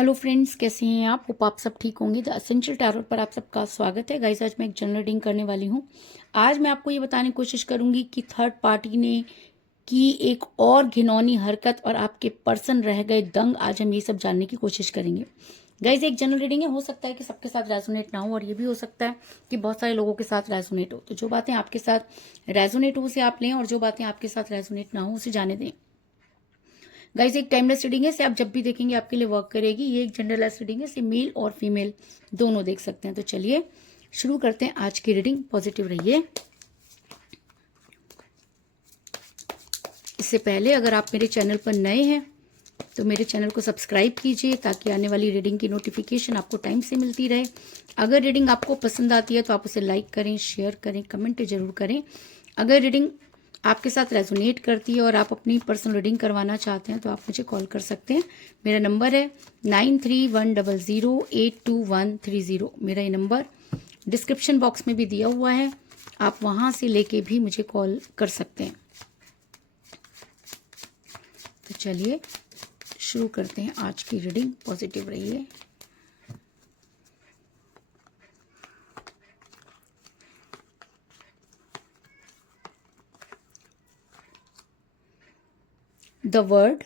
Hello friends, कैसे हैं आप? होप आप सब ठीक होंगे। द एसेंशियल टैरोट पर आप सबका स्वागत है। गाइस, आज मैं एक जनरल रीडिंग करने वाली हूँ। आज मैं आपको ये बताने की कोशिश करूंगी कि थर्ड पार्टी ने की एक और घिनौनी हरकत और आपके पर्सन रह गए दंग। आज हम ये सब जानने की कोशिश करेंगे। गाइस, एक जनरल रीडिंग है, हो सकता है कि सबके साथ रेजोनेट ना हो और ये भी हो सकता है कि बहुत सारे लोगों के साथ रेजोनेट हो। तो जो बातें आपके साथ रेजोनेट हो उसे आप लें और जो बातें आपके साथ रेजोनेट ना हो उसे जाने दें। गाइस, एक टाइमलेस रीडिंग है, इसे आप जब भी देखेंगे आपके लिए वर्क करेगी। ये एक जेंडरलेस रीडिंग है, इसे मेल और फीमेल दोनों देख सकते हैं। तो चलिए शुरू करते हैं आज की रीडिंग। पॉजिटिव रहिए। इससे पहले अगर आप मेरे चैनल पर नए हैं तो मेरे चैनल को सब्सक्राइब कीजिए ताकि आने वाली रीडिंग की नोटिफिकेशन आपको टाइम से मिलती रहे। अगर रीडिंग आपको पसंद आती है तो आप उसे लाइक करें, शेयर करें, कमेंट जरूर करें। अगर रीडिंग आपके साथ रेजोनेट करती है और आप अपनी पर्सनल रीडिंग करवाना चाहते हैं तो आप मुझे कॉल कर सकते हैं। मेरा नंबर है 9310082130। मेरा ये नंबर डिस्क्रिप्शन बॉक्स में भी दिया हुआ है, आप वहाँ से लेके भी मुझे कॉल कर सकते हैं। तो चलिए शुरू करते हैं आज की रीडिंग। पॉजिटिव रहिए। The word,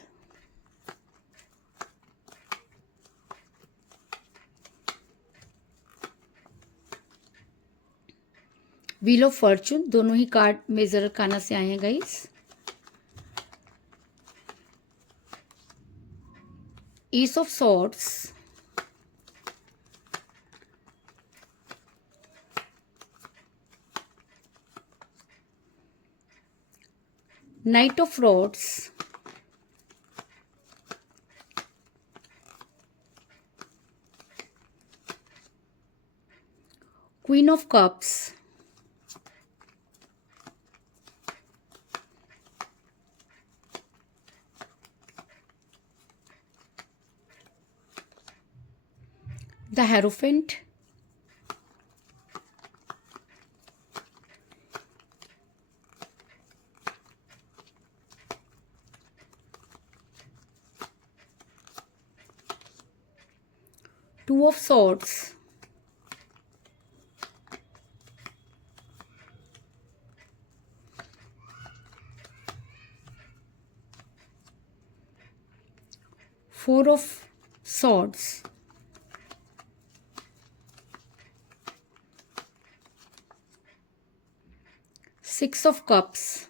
wheel of Fortune, दोनों ही कार्ड मेजर काना से आए हैं guys. S of swords, night of rods, queen of cups, the hierophant, two of swords, four of swords, six of cups,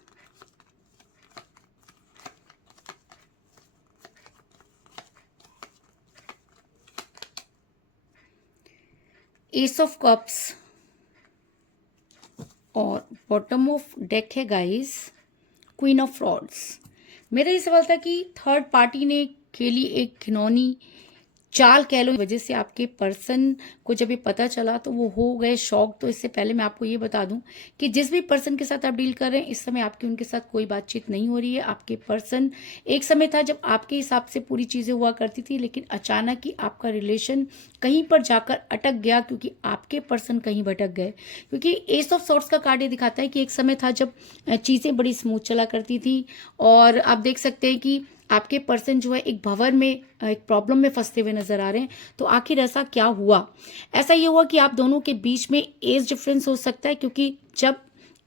S of cups और bottom of deck है guys queen of rods. मेरा ये सवाल था कि third party ने खेली एक घिनौनी चाल कह लो, वजह से आपके पर्सन को जब ये पता चला तो वो हो गए शॉक। तो इससे पहले मैं आपको ये बता दूं कि जिस भी पर्सन के साथ आप डील कर रहे हैं इस समय आपकी उनके साथ कोई बातचीत नहीं हो रही है। आपके पर्सन, एक समय था जब आपके हिसाब से पूरी चीजें हुआ करती थी, लेकिन अचानक ही आपका रिलेशन कहीं पर जाकर अटक गया क्योंकि आपके पर्सन कहीं भटक गए। क्योंकि एस ऑफ सॉर्ट्स का कार्ड ये दिखाता है कि एक समय था जब चीजें बड़ी स्मूथ चला करती थी और आप देख सकते हैं कि आपके पर्सन जो है एक भंवर में, एक प्रॉब्लम में फंसते हुए नजर आ रहे हैं। तो आखिर ऐसा क्या हुआ? ऐसा ये हुआ कि आप दोनों के बीच में एज डिफरेंस हो सकता है, क्योंकि जब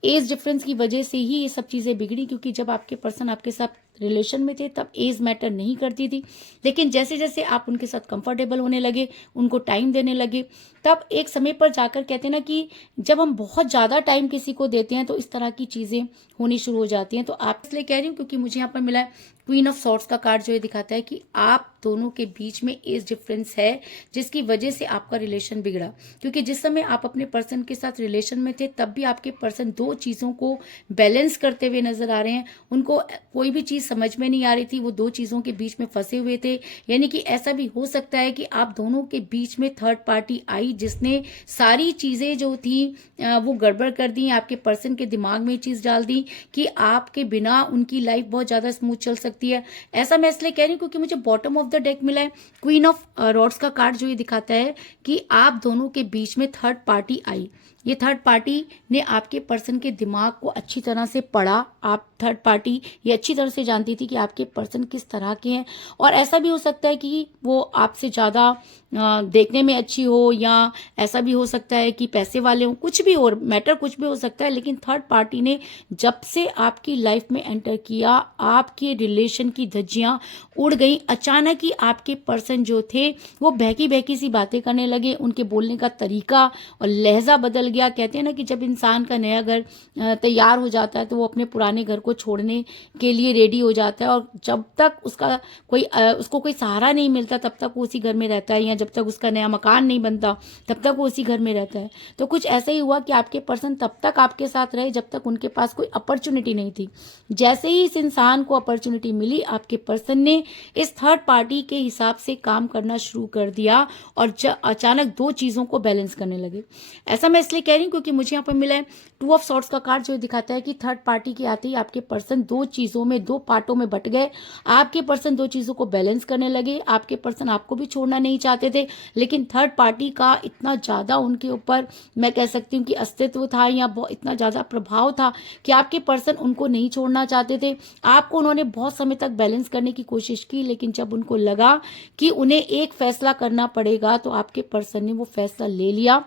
एज डिफरेंस की वजह से ही ये सब चीजें बिगड़ी। क्योंकि जब आपके पर्सन आपके साथ रिलेशन में थे तब एज मैटर नहीं करती थी, लेकिन जैसे जैसे आप उनके साथ कंफर्टेबल होने लगे, उनको टाइम देने लगे, तब एक समय पर जाकर कहते हैं ना कि जब हम बहुत ज्यादा टाइम किसी को देते हैं तो इस तरह की चीजें होनी शुरू हो जाती हैं। तो आप इसलिए कह रही हूँ क्योंकि मुझे यहाँ पर मिला है क्वीन ऑफ सॉर्ड्स का कार्ड, जो ये दिखाता है कि आप दोनों के बीच में एज डिफरेंस है जिसकी वजह से आपका रिलेशन बिगड़ा। क्योंकि जिस समय आप अपने पर्सन के साथ रिलेशन में थे तब भी आपके पर्सन दो चीजों को बैलेंस करते हुए नजर आ रहे हैं। उनको कोई भी चीज समझ में नहीं आ रही थी, वो दो चीजों के बीच में फंसे हुए थे। यानी कि ऐसा भी हो सकता है कि आप दोनों के बीच में थर्ड पार्टी आई जिसने सारी चीजें जो थी वो गड़बड़ कर दी। आपके पर्सन के दिमाग में ये चीज डाल दी कि आपके बिना उनकी लाइफ बहुत ज्यादा स्मूथ चल सकती सकती है। ऐसा मैं इसलिए कह रही हूँ क्योंकि मुझे बॉटम ऑफ द डेक मिला है क्वीन ऑफ रॉड्स का कार्ड, जो ये दिखाता है कि आप दोनों के बीच में थर्ड पार्टी आई। ये थर्ड पार्टी ने आपके पर्सन के दिमाग को अच्छी तरह से पढ़ा। आप थर्ड पार्टी ये अच्छी तरह से जानती थी कि आपके पर्सन किस तरह के हैं, और ऐसा भी हो सकता है कि वो आपसे ज़्यादा देखने में अच्छी हो, या ऐसा भी हो सकता है कि पैसे वाले हो, कुछ भी हो, मैटर कुछ भी हो सकता है। लेकिन थर्ड पार्टी ने जब से आपकी लाइफ में एंटर किया, आपके रिलेशन की धज्जियां उड़ गई। अचानक ही आपके पर्सन जो थे वो बहकी बहकी सी बातें करने लगे, उनके बोलने का तरीका और लहजा बदल गया। कहते हैं ना कि जब इंसान का नया घर तैयार हो जाता है तो वो अपने पुराने घर को छोड़ने के लिए रेडी हो जाता है, और जब तक उसका उसको कोई सहारा नहीं मिलता तब तक वो उसी घर में रहता है, या जब तक उसका नया मकान नहीं बनता तब तक वो उसी घर में रहता है। तो कुछ ऐसा ही हुआ कि आपके पर्सन तब तक आपके साथ रहे जब तक उनके पास कोई अपॉर्चुनिटी नहीं थी। जैसे ही इस इंसान को अपॉर्चुनिटी मिली, आपके पर्सन ने इस थर्ड पार्टी के हिसाब से काम करना शुरू कर दिया, और अचानक दो चीज़ों को बैलेंस करने लगे। ऐसा मैं इसलिए कह रही हूँ क्योंकि मुझे यहाँ पर मिला है टू ऑफ सॉर्ड्स का कार्ड, जो दिखाता है कि थर्ड पार्टी के आते ही आपके पर्सन दो चीज़ों में, दो पार्टों में बट गए। आपके पर्सन दो चीज़ों को बैलेंस करने लगे। आपके पर्सन आपको भी छोड़ना नहीं चाहते थे, लेकिन थर्ड पार्टी का इतना ज़्यादा उनके ऊपर, मैं कह सकती हूँ कि अस्तित्व था, या इतना ज़्यादा प्रभाव था कि आपके पर्सन उनको नहीं छोड़ना चाहते थे। आपको उन्होंने बहुत समय तक बैलेंस करने की कोशिश की, लेकिन जब उनको लगा कि उन्हें एक फैसला करना पड़ेगा तो आपके पर्सन ने वो फैसला ले लिया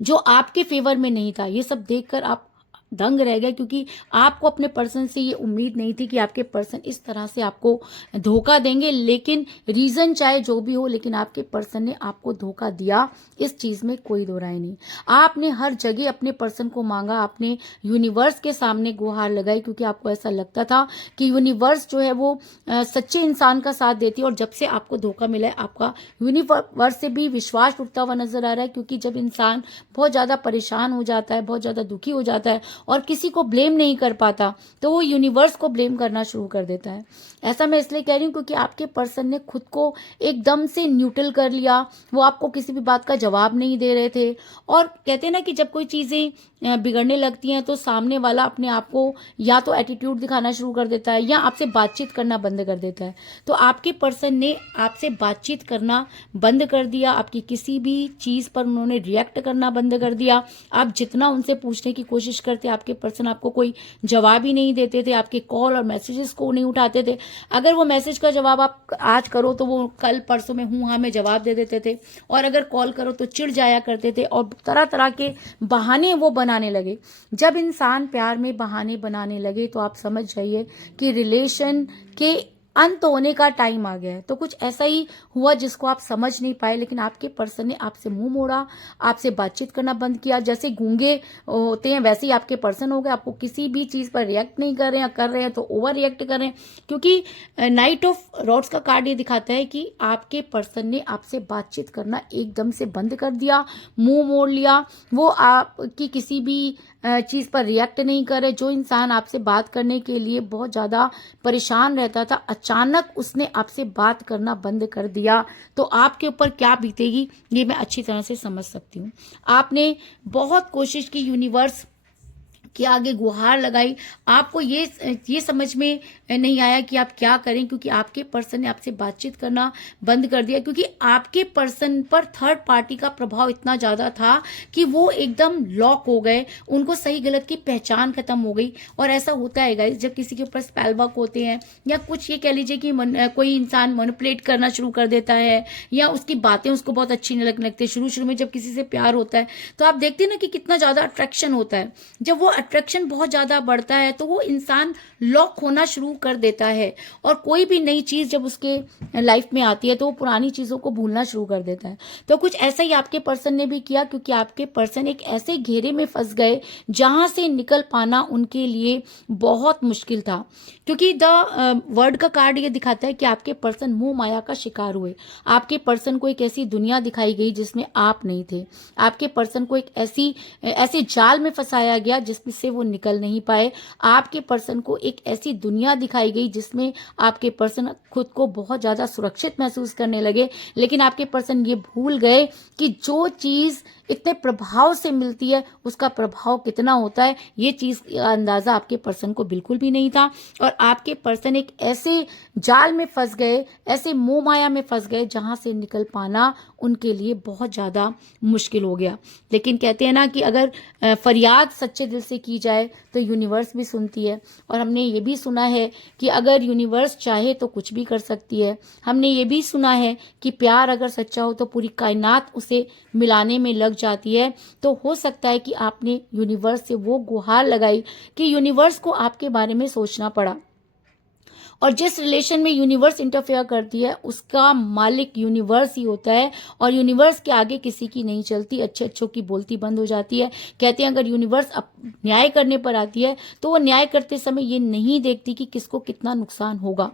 जो आपके फेवर में नहीं था। ये सब देखकर आप दंग रह गए, क्योंकि आपको अपने पर्सन से ये उम्मीद नहीं थी कि आपके पर्सन इस तरह से आपको धोखा देंगे। लेकिन रीज़न चाहे जो भी हो, लेकिन आपके पर्सन ने आपको धोखा दिया, इस चीज़ में कोई दो राय नहीं। आपने हर जगह अपने पर्सन को मांगा, आपने यूनिवर्स के सामने गुहार लगाई, क्योंकि आपको ऐसा लगता था कि यूनिवर्स जो है वो सच्चे इंसान का साथ देती है। और जब से आपको धोखा मिला है, आपका यूनिवर्स से भी विश्वास उठता हुआ नजर आ रहा है, क्योंकि जब इंसान बहुत ज़्यादा परेशान हो जाता है, बहुत ज़्यादा दुखी हो जाता है और किसी को ब्लेम नहीं कर पाता, तो वो यूनिवर्स को ब्लेम करना शुरू कर देता है। ऐसा मैं इसलिए कह रही हूँ क्योंकि आपके पर्सन ने खुद को एकदम से न्यूट्रल कर लिया। वो आपको किसी भी बात का जवाब नहीं दे रहे थे। और कहते हैं ना कि जब कोई चीज़ें बिगड़ने लगती हैं तो सामने वाला अपने आप को या तो एटीट्यूड दिखाना शुरू कर देता है, या आपसे बातचीत करना बंद कर देता है। तो आपके पर्सन ने आपसे बातचीत करना बंद कर दिया, आपकी किसी भी चीज़ पर उन्होंने रिएक्ट करना बंद कर दिया। आप जितना उनसे पूछने की कोशिश करते, आपके पर्सन आपको कोई जवाब ही नहीं देते थे, आपके कॉल और मैसेजेस को नहीं उठाते थे। अगर वो मैसेज का जवाब आप आज करो तो वो कल परसों में हाँ में जवाब दे देते थे, और अगर कॉल करो तो चिढ़ जाया करते थे, और तरह तरह के बहाने वो बनाने लगे। जब इंसान प्यार में बहाने बनाने लगे तो आप समझ जाइए कि रिलेशन के अंत होने का टाइम आ गया है। तो कुछ ऐसा ही हुआ जिसको आप समझ नहीं पाए, लेकिन आपके पर्सन ने आपसे मुंह मोड़ा, आपसे बातचीत करना बंद किया। जैसे गूंगे होते हैं वैसे ही आपके पर्सन हो गए। आपको किसी भी चीज़ पर रिएक्ट नहीं कर रहे हैं, कर रहे हैं तो ओवर रिएक्ट कर रहे हैं। क्योंकि नाइट ऑफ रॉड्स का कार्ड ये दिखाता है कि आपके पर्सन ने आपसे बातचीत करना एकदम से बंद कर दिया, मुंह मोड़ लिया। वो आपकी किसी भी चीज़ पर रिएक्ट नहीं करे। जो इंसान आपसे बात करने के लिए बहुत ज़्यादा परेशान रहता था, अचानक उसने आपसे बात करना बंद कर दिया, तो आपके ऊपर क्या बीतेगी ये मैं अच्छी तरह से समझ सकती हूँ। आपने बहुत कोशिश की, यूनिवर्स के आगे गुहार लगाई, आपको ये समझ में नहीं आया कि आप क्या करें, क्योंकि आपके पर्सन ने आपसे बातचीत करना बंद कर दिया। क्योंकि आपके पर्सन पर थर्ड पार्टी का प्रभाव इतना ज़्यादा था कि वो एकदम लॉक हो गए, उनको सही गलत की पहचान खत्म हो गई। और ऐसा होता है गाइस, जब किसी के ऊपर स्पेल वर्क होते हैं, या कुछ ये कह लीजिए कि कोई इंसान मैनिपुलेट करना शुरू कर देता है, या उसकी बातें उसको बहुत अच्छी नहीं लगती। शुरू में जब किसी से प्यार होता है तो आप देखते हैं ना कि कितना ज़्यादा अट्रैक्शन होता है। जब वो अट्रैक्शन बहुत ज़्यादा बढ़ता है तो वो इंसान लॉक होना शुरू कर देता है, और कोई भी नई चीज़ जब उसके लाइफ में आती है तो वो पुरानी चीज़ों को भूलना शुरू कर देता है। तो कुछ ऐसा ही आपके पर्सन ने भी किया, क्योंकि आपके पर्सन एक ऐसे घेरे में फंस गए जहां से निकल पाना उनके लिए बहुत मुश्किल था। क्योंकि द वर्ड का कार्ड ये दिखाता है कि आपके पर्सन मोह माया का शिकार हुए। आपके पर्सन को एक ऐसी दुनिया दिखाई गई जिसमें आप नहीं थे। आपके पर्सन को एक ऐसे जाल में फंसाया गया जिसमें से वो निकल नहीं पाए। आपके पर्सन को एक ऐसी दुनिया दिखाई गई जिसमें आपके पर्सन खुद को बहुत ज़्यादा सुरक्षित महसूस करने लगे, लेकिन आपके पर्सन ये भूल गए कि जो चीज़ इतने प्रभाव से मिलती है उसका प्रभाव कितना होता है, ये चीज़ का अंदाज़ा आपके पर्सन को बिल्कुल भी नहीं था। और आपके पर्सन एक ऐसे जाल में फंस गए, ऐसे मोह माया में फंस गए जहाँ से निकल पाना उनके लिए बहुत ज़्यादा मुश्किल हो गया। लेकिन कहते हैं ना कि अगर फरियाद सच्चे दिल से की जाए तो यूनिवर्स भी सुनती है। और हमने ये भी सुना है कि अगर यूनिवर्स चाहे तो कुछ भी कर सकती है। हमने ये भी सुना है कि प्यार अगर सच्चा हो तो पूरी कायनात उसे मिलाने में लग जाती है। तो हो सकता है कि आपने यूनिवर्स से वो गुहार लगाई कि यूनिवर्स को आपके बारे में सोचना पड़ा। और जिस रिलेशन में यूनिवर्स इंटरफेयर करती है उसका मालिक यूनिवर्स ही होता है, और यूनिवर्स के आगे किसी की नहीं चलती, अच्छे अच्छों की बोलती बंद हो जाती है। कहते हैं अगर यूनिवर्स न्याय करने पर आती है तो वो न्याय करते समय ये नहीं देखती कि किसको कितना नुकसान होगा।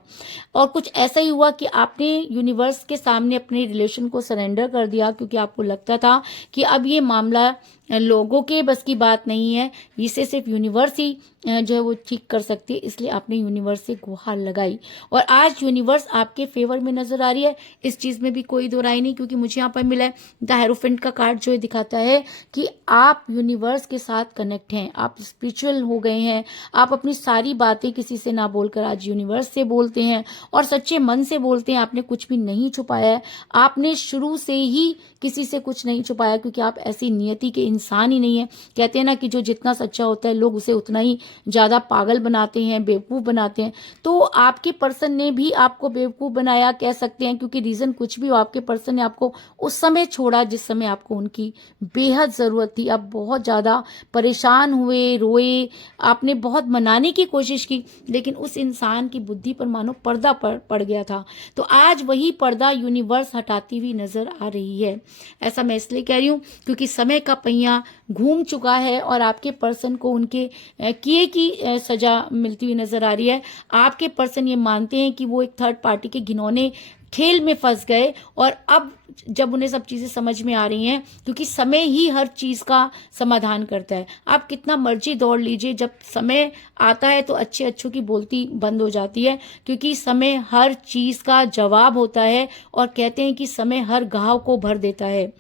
और कुछ ऐसा ही हुआ कि आपने यूनिवर्स के सामने अपने रिलेशन को सरेंडर कर दिया, क्योंकि आपको लगता था कि अब ये मामला लोगों के बस की बात नहीं है, इसे सिर्फ यूनिवर्स ही जो है वो ठीक कर सकती है। इसलिए आपने यूनिवर्स से गुहार लगाई और आज यूनिवर्स आपके फेवर में नजर आ रही है। इस चीज़ में भी कोई दो राय नहीं, क्योंकि मुझे यहाँ पर मिला है द हेरोफेंट का कार्ड जो है दिखाता है कि आप यूनिवर्स के साथ कनेक्ट हैं, आप स्पिरिचुअल हो गए हैं। आप अपनी सारी बातें किसी से ना बोलकर आज यूनिवर्स से बोलते हैं और सच्चे मन से बोलते हैं। आपने कुछ भी नहीं छुपाया है, आपने शुरू से ही किसी से कुछ नहीं छुपाया, क्योंकि आप ऐसी नियति के इंसान ही नहीं है। कहते हैं ना कि जो जितना सच्चा होता है लोग उसे उतना ही ज़्यादा पागल बनाते हैं, बेवकूफ़ बनाते हैं। तो आपके पर्सन ने भी आपको बेवकूफ़ बनाया कह सकते हैं, क्योंकि रीज़न कुछ भी हो, आपके पर्सन ने आपको उस समय छोड़ा जिस समय आपको उनकी बेहद ज़रूरत थी। आप बहुत ज़्यादा परेशान हुए, रोए, आपने बहुत मनाने की कोशिश की, लेकिन उस इंसान की बुद्धि पर मानो पर्दा पड़ गया था। तो आज वही पर्दा यूनिवर्स हटाती हुई नज़र आ रही है। ऐसा मैं इसलिए कह रही हूँ क्योंकि समय का पहिया घूम चुका है और आपके पर्सन को उनके किए की सजा मिलती हुई नजर आ रही है। आपके पर्सन ये मानते हैं कि वो एक थर्ड पार्टी के घिनौने खेल में फंस गए, और अब जब उन्हें सब चीज़ें समझ में आ रही हैं, क्योंकि समय ही हर चीज़ का समाधान करता है। आप कितना मर्जी दौड़ लीजिए, जब समय आता है तो अच्छे अच्छों की बोलती बंद हो जाती है, क्योंकि समय हर चीज़ का जवाब होता है। और कहते हैं कि समय हर घाव को भर देता है।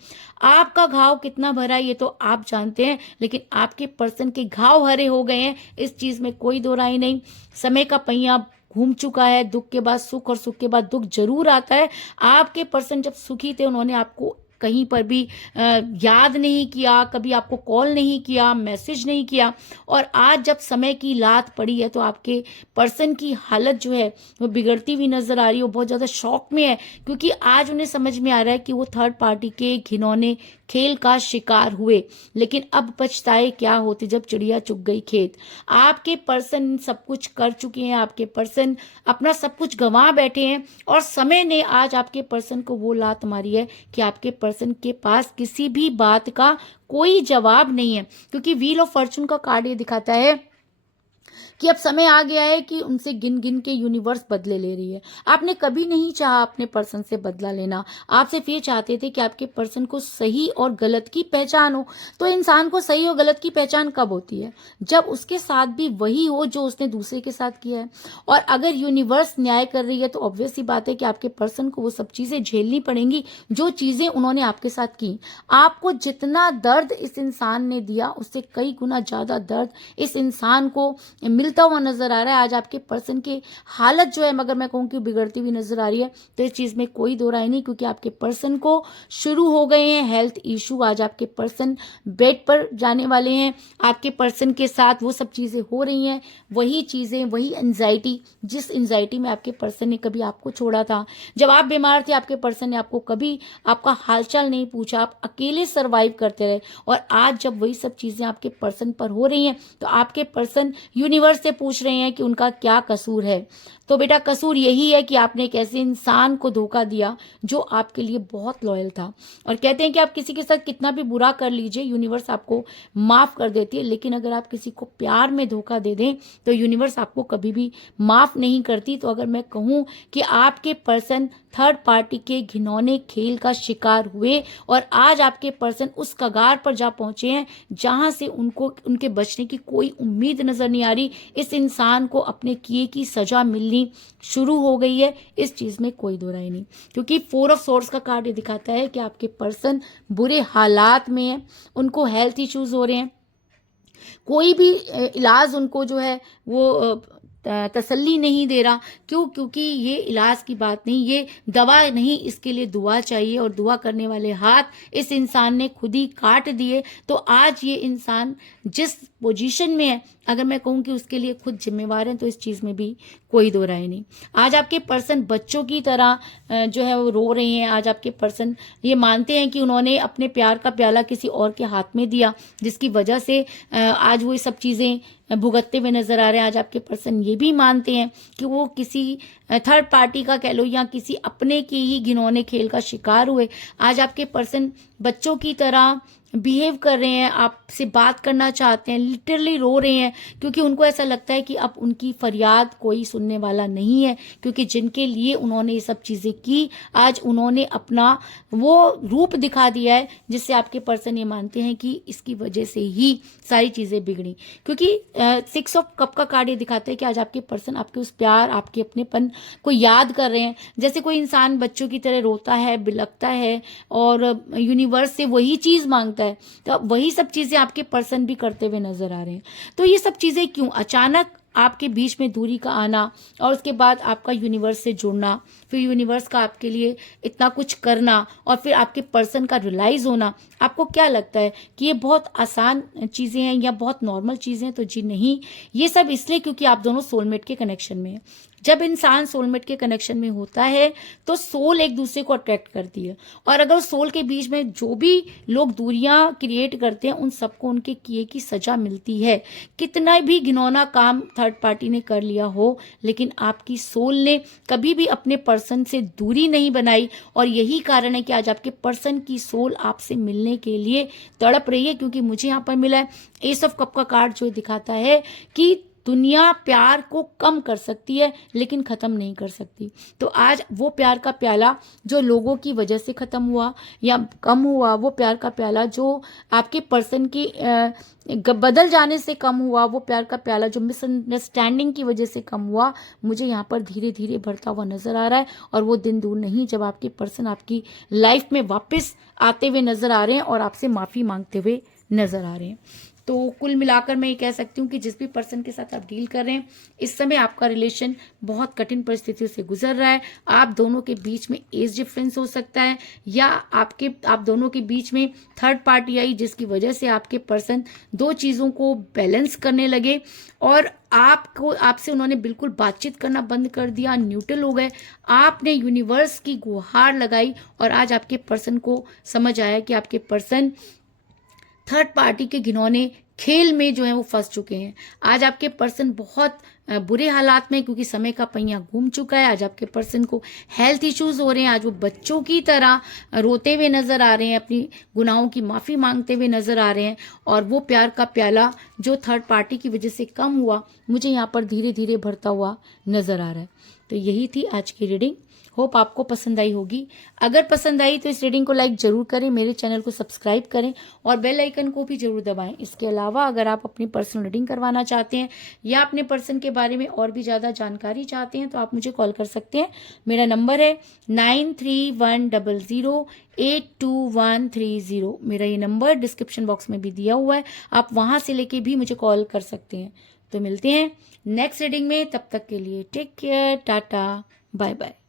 आपका घाव कितना भरा है ये तो आप जानते हैं, लेकिन आपके पर्सन के घाव हरे हो गए हैं, इस चीज़ में कोई दो राय नहीं। समय का पहिया घूम चुका है, दुख के बाद सुख और सुख के बाद दुख जरूर आता है। आपके पर्सन जब सुखी थे उन्होंने आपको कहीं पर भी याद नहीं किया, कभी आपको कॉल नहीं किया, मैसेज नहीं किया, और आज जब समय की लात पड़ी है तो आपके पर्सन की हालत जो है वो बिगड़ती हुई नजर आ रही है। वो बहुत ज़्यादा शॉक में है, क्योंकि आज उन्हें समझ में आ रहा है कि वो थर्ड पार्टी के घिनौने खेल का शिकार हुए, लेकिन अब पछताए क्या होते जब चिड़िया चुग गई खेत। आपके पर्सन सब कुछ कर चुके हैं, आपके पर्सन अपना सब कुछ गंवा बैठे हैं, और समय ने आज आपके पर्सन को वो लात मारी है कि आपके पर्सन के पास किसी भी बात का कोई जवाब नहीं है। क्योंकि व्हील ऑफ फॉर्चून का कार्ड ये दिखाता है कि अब समय आ गया है कि उनसे गिन गिन के यूनिवर्स बदले ले रही है। आपने कभी नहीं चाहा अपने पर्सन से बदला लेना, आप सिर्फ ये चाहते थे कि आपके पर्सन को सही और गलत की पहचान हो। तो इंसान को सही और गलत की पहचान कब होती है? जब उसके साथ भी वही हो जो उसने दूसरे के साथ किया है। और अगर यूनिवर्स न्याय कर रही है तो ऑब्वियस ही बात है कि आपके पर्सन को वो सब चीज़ें झेलनी पड़ेंगी जो चीज़ें उन्होंने आपके साथ की। आपको जितना दर्द इस इंसान ने दिया उससे कई गुना ज़्यादा दर्द इस इंसान को मिलता हुआ नजर आ रहा है। आज आपके पर्सन की हालत जो है, मगर मैं कहूँ कि बिगड़ती हुई नजर आ रही है। तो इस चीज़ में कोई दो राय नहीं, क्योंकि आपके पर्सन को शुरू हो गए हैं हेल्थ इशू। आज आपके पर्सन बेड पर जाने वाले हैं। आपके पर्सन के साथ वो सब चीज़ें हो रही हैं, वही चीज़ें, वही एंजाइटी, जिस एंजाइटी में आपके पर्सन ने कभी आपको छोड़ा था। जब आप बीमार थे आपके पर्सन ने आपको कभी आपका हालचाल नहीं पूछा, आप अकेले सर्वाइव करते रहे। और आज जब वही सब चीज़ें आपके पर्सन पर हो रही हैं तो आपके पर्सन यूनिवर्स यूनिवर्स से पूछ रहे हैं कि उनका क्या कसूर है। तो बेटा कसूर यही है कि आपने एक ऐसे इंसान को धोखा दिया जो आपके लिए बहुत लॉयल था। और कहते हैं कि आप किसी के साथ कितना भी बुरा कर लीजिए, यूनिवर्स आपको माफ़ कर देती है, लेकिन अगर आप किसी को प्यार में धोखा दे दें तो यूनिवर्स आपको कभी भी माफ़ नहीं करती। तो अगर मैं कहूँ कि आपके पर्सन थर्ड पार्टी के घिनौने खेल का शिकार हुए और आज आपके पर्सन उस कगार पर जा पहुंचे हैं जहां से उनको उनके बचने की कोई उम्मीद नजर नहीं आ रही। इस इंसान को अपने किए की सजा मिलनी शुरू हो गई है, इस चीज में कोई दो राय नहीं। क्योंकि 4 ऑफ सोर्ड्स का कार्ड ये दिखाता है कि आपके पर्सन बुरे हालात में है, उनको हेल्थ इश्यूज हो रहे हैं, कोई भी इलाज उनको जो है वो तसल्ली नहीं दे रहा। क्यों? क्योंकि ये इलाज की बात नहीं, ये दवा नहीं, इसके लिए दुआ चाहिए और दुआ करने वाले हाथ इस इंसान ने खुद ही काट दिए। तो आज ये इंसान जिस पोजीशन में है, अगर मैं कहूँ कि उसके लिए खुद जिम्मेवार है, तो इस चीज़ में भी कोई दो राय नहीं। आज आपके पर्सन बच्चों की तरह जो है वो रो रहे हैं। आज आपके पर्सन ये मानते हैं कि उन्होंने अपने प्यार का प्याला किसी और के हाथ में दिया, जिसकी वजह से आज वो ये सब चीज़ें भुगतते हुए नजर आ रहे हैं। आज आपके पर्सन ये भी मानते हैं कि वो किसी थर्ड पार्टी का कह लो या किसी अपने के ही घिनौने खेल का शिकार हुए। आज आपके पर्सन बच्चों की तरह बिहेव कर रहे हैं, आपसे बात करना चाहते हैं, लिटरली रो रहे हैं, क्योंकि उनको ऐसा लगता है कि अब उनकी फरियाद कोई सुनने वाला नहीं है। क्योंकि जिनके लिए उन्होंने ये सब चीज़ें की, आज उन्होंने अपना वो रूप दिखा दिया है जिससे आपके पर्सन ये मानते हैं कि इसकी वजह से ही सारी चीज़ें बिगड़ी। क्योंकि 6 ऑफ कप का कार्ड ये दिखाता है कि आज आपके पर्सन आपके उस प्यार, आपके अपनेपन को याद कर रहे हैं। जैसे कोई इंसान बच्चों की तरह रोता है, बिलखता है और यूनिवर्स से वही चीज़ मांगता है, तो अब वही सब चीजें आपके पर्सन भी करते हुए नजर आ रहे हैं। तो ये सब चीजें क्यों? अचानक आपके बीच में दूरी का आना और उसके बाद आपका यूनिवर्स से जुड़ना, फिर यूनिवर्स का आपके लिए इतना कुछ करना और फिर आपके पर्सन का रियलाइज होना। आपको क्या लगता है कि ये बहुत आसान चीज़ें हैं या बहुत नॉर्मल चीज़ें हैं? तो जी नहीं, ये सब इसलिए क्योंकि आप दोनों सोलमेट के कनेक्शन में हैं। जब इंसान सोलमेट के कनेक्शन में होता है तो सोल एक दूसरे को अट्रैक्ट करती है, और अगर सोल के बीच में जो भी लोग दूरियां क्रिएट करते हैं उन सबको उनके किए की सजा मिलती है। कितना भी घिनौना काम थर्ड पार्टी ने कर लिया हो, लेकिन आपकी सोल ने कभी भी अपने पर्सन से दूरी नहीं बनाई, और यही कारण है कि आज आपके पर्सन की सोल आपसे मिलने के लिए तड़प रही है। क्योंकि मुझे यहाँ पर मिला है एस ऑफ कप का कार्ड, जो दिखाता है कि दुनिया प्यार को कम कर सकती है लेकिन ख़त्म नहीं कर सकती। तो आज वो प्यार का प्याला जो लोगों की वजह से ख़त्म हुआ या कम हुआ, वो प्यार का प्याला जो आपके पर्सन की बदल जाने से कम हुआ, वो प्यार का प्याला जो मिसअंडरस्टैंडिंग की वजह से कम हुआ, मुझे यहाँ पर धीरे धीरे बढ़ता हुआ नज़र आ रहा है। और वो दिन दूर नहीं जब आपके पर्सन आपकी लाइफ में वापस आते हुए नज़र आ रहे हैं और आपसे माफ़ी मांगते हुए नज़र आ रहे हैं। तो कुल मिलाकर मैं ये कह सकती हूँ कि जिस भी पर्सन के साथ आप डील कर रहे हैं, इस समय आपका रिलेशन बहुत कठिन परिस्थितियों से गुजर रहा है। आप दोनों के बीच में एज डिफरेंस हो सकता है, या आप दोनों के बीच में थर्ड पार्टी आई जिसकी वजह से आपके पर्सन दो चीज़ों को बैलेंस करने लगे और आपसे उन्होंने बिल्कुल बातचीत करना बंद कर दिया, न्यूट्रल हो गए। आपने यूनिवर्स की गुहार लगाई और आज आपके पर्सन को समझ आया कि आपके पर्सन थर्ड पार्टी के घिनौने खेल में जो है वो फंस चुके हैं। आज आपके पर्सन बहुत बुरे हालात में, क्योंकि समय का पहिया घूम चुका है। आज आपके पर्सन को हेल्थ इश्यूज हो रहे हैं। आज वो बच्चों की तरह रोते हुए नजर आ रहे हैं, अपनी गुनाहों की माफ़ी मांगते हुए नजर आ रहे हैं। और वो प्यार का प्याला जो थर्ड पार्टी की वजह से कम हुआ, मुझे यहाँ पर धीरे धीरे भरता हुआ नजर आ रहा है। तो यही थी आज की रीडिंग। होप आपको पसंद आई होगी। अगर पसंद आई तो इस रीडिंग को लाइक जरूर करें, मेरे चैनल को सब्सक्राइब करें और बेल आइकन को भी जरूर दबाएं। इसके अलावा अगर आप अपनी पर्सनल रीडिंग करवाना चाहते हैं या अपने पर्सन के बारे में और भी ज़्यादा जानकारी चाहते हैं तो आप मुझे कॉल कर सकते हैं। मेरा नंबर है 9310082130। मेरा ये नंबर डिस्क्रिप्शन बॉक्स में भी दिया हुआ है, आप वहाँ से लेके भी मुझे कॉल कर सकते हैं। तो मिलते हैं नेक्स्ट रीडिंग में, तब तक के लिए take care, tata, bye bye.